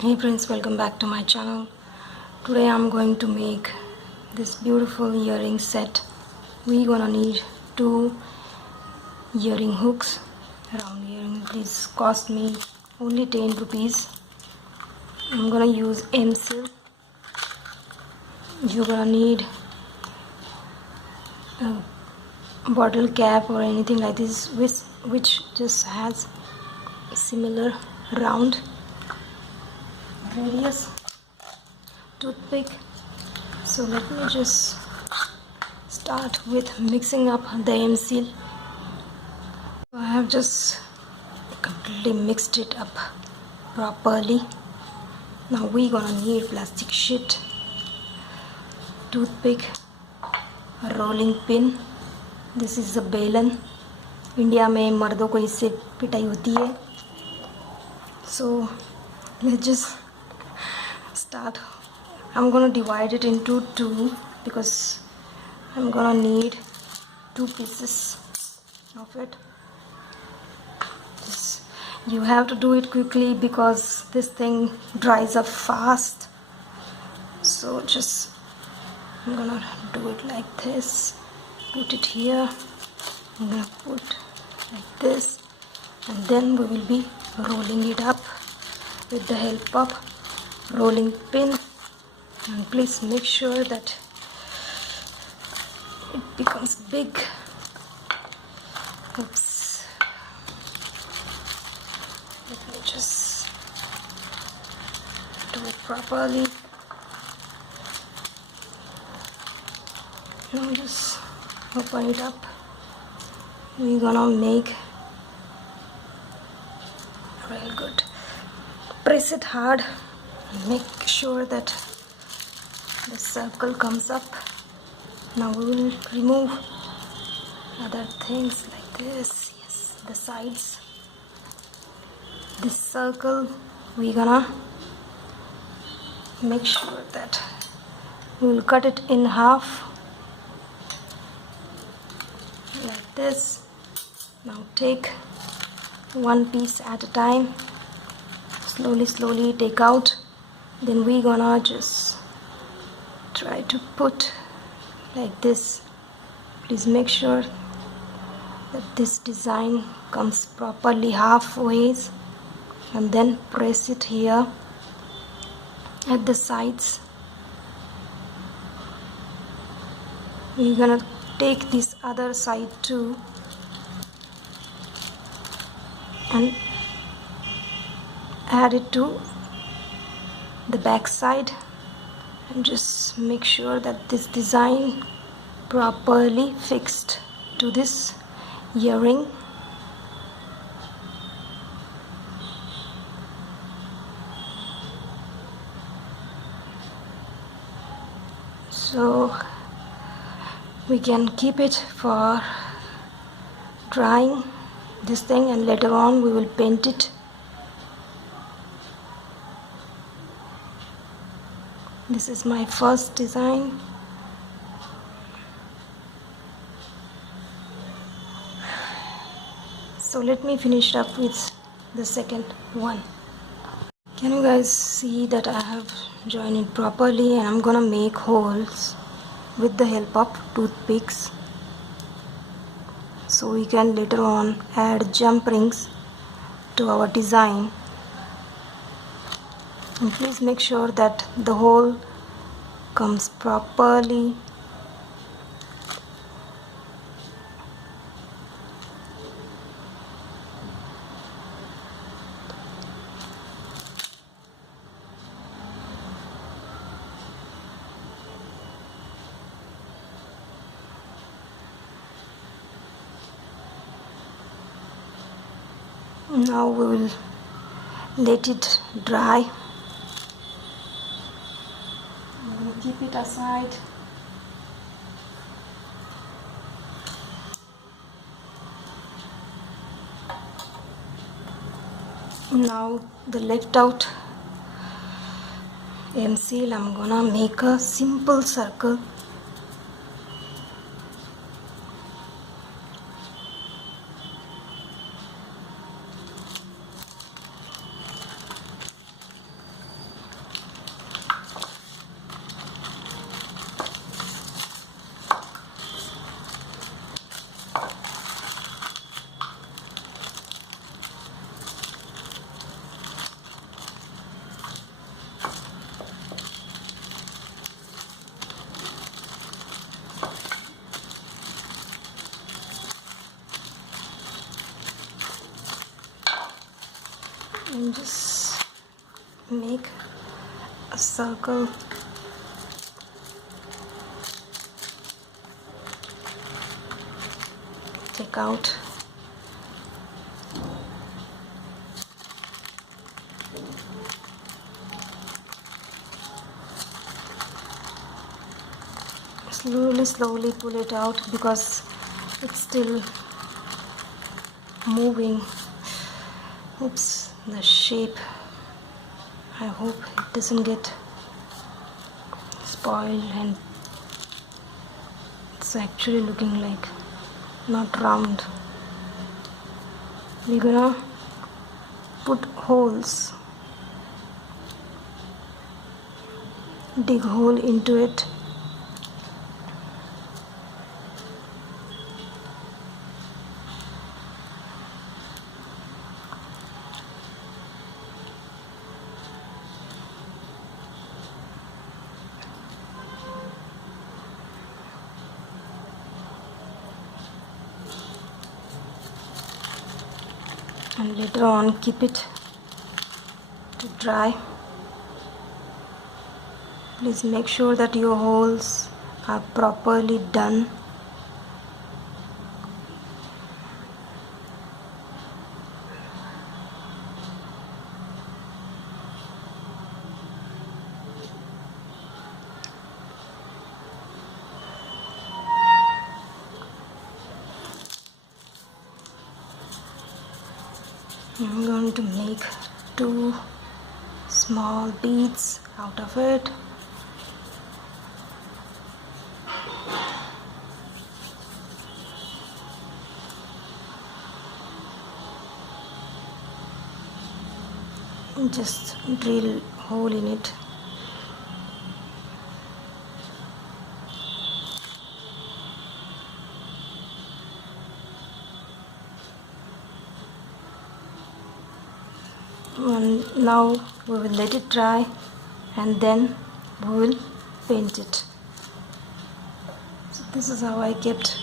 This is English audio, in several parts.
Hey friends, welcome back to my channel. Today I'm going to make this beautiful earring set. We're gonna need two earring hooks. Round earring, this cost me only 10 rupees. I'm gonna use Mseal. You're gonna need a bottle cap or anything like this which just has similar round radius. Toothpick. So let me just start with mixing up the Mseal. I have just completely mixed it up properly. Now we're gonna need plastic sheet, toothpick, a rolling pin. This is a बेलन. India में मर्दों को इससे पिटाई होती है. So let's just start. I'm gonna divide it into two because I'm gonna need two pieces of it. You have to do it quickly because this thing dries up fast. So just I'm gonna do it like this. Put it here. I'm gonna put like this, and then we will be rolling it up with the help of rolling pin. And please make sure that it becomes big. Oops. Let me just do it properly. Now just open it up. We're gonna make real good. Press it hard. Make sure that the circle comes up. Now we will remove other things like this. Yes, the sides. This circle we're gonna make sure that we will cut it in half like this. Now take one piece at a time. Slowly take out. Then we're gonna just try to put like this. Please make sure that this design comes properly halfway, and then press it here at the sides. We're gonna take this other side too and add it to the back side, and just make sure that this design properly fixed to this earring. So we can keep it for drying this thing, and later on we will paint it. This is my first design. So let me finish up with the second one. Can you guys see that I have joined it properly, and I'm gonna make holes with the help of toothpicks, so we can later on add jump rings to our design. And please make sure that the hole comes properly. Now we will let it dry. We will keep it aside. Now the left out Mseal, I'm gonna make a simple circle. and just make a circle. Take out. Slowly pull it out because it's still moving. Oops, the shape. I hope it doesn't get spoiled, and it's actually looking like not round. We're gonna put holes, dig hole into it. And later on keep it to dry. Please make sure that your holes are properly done. I'm going to make 2 small beads out of it. Just drill hole in it. And now we will let it dry, and then we will paint it. So this is how I kept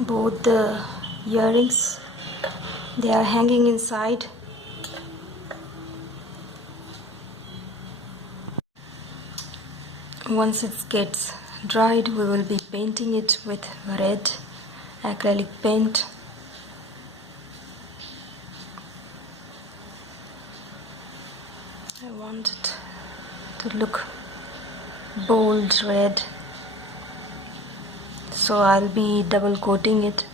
both the earrings. They are hanging inside. Once it gets dried, we will be painting it with red acrylic paint. I want it to look bold red, so I'll be double coating it.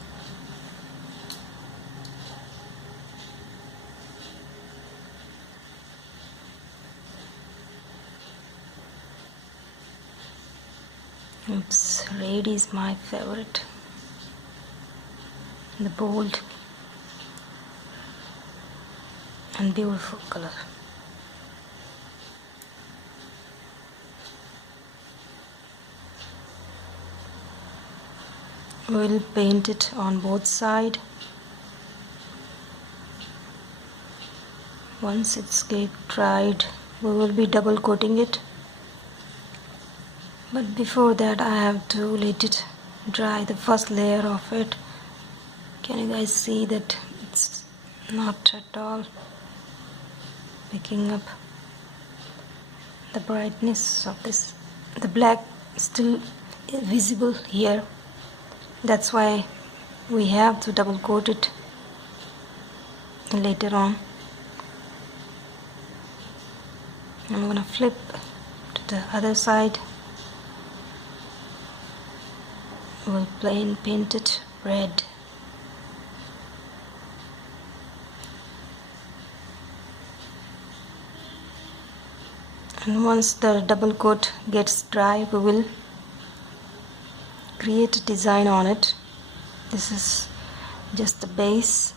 Oops, red is my favorite. The bold and beautiful color. We'll paint it on both sides. Once it's get dried, we will be double coating it. But before that, I have to let it dry, the first layer of it. Can you guys see that it's not at all picking up the brightness of this? The black still is visible here. That's why we have to double coat it later on. I'm gonna flip to the other side. We'll paint it red. And once the double coat gets dry, we will create a design on it. This is just the base.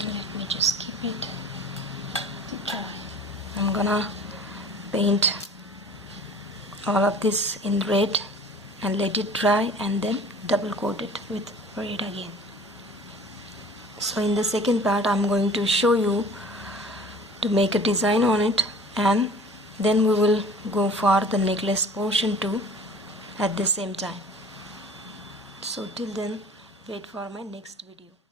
Let me just keep it to dry. I'm gonna paint all of this in red and let it dry, and then double coat it with red again. So in the second part I'm going to show you to make a design on it, and then we will go for the necklace portion too at the same time. So till then, wait for my next video.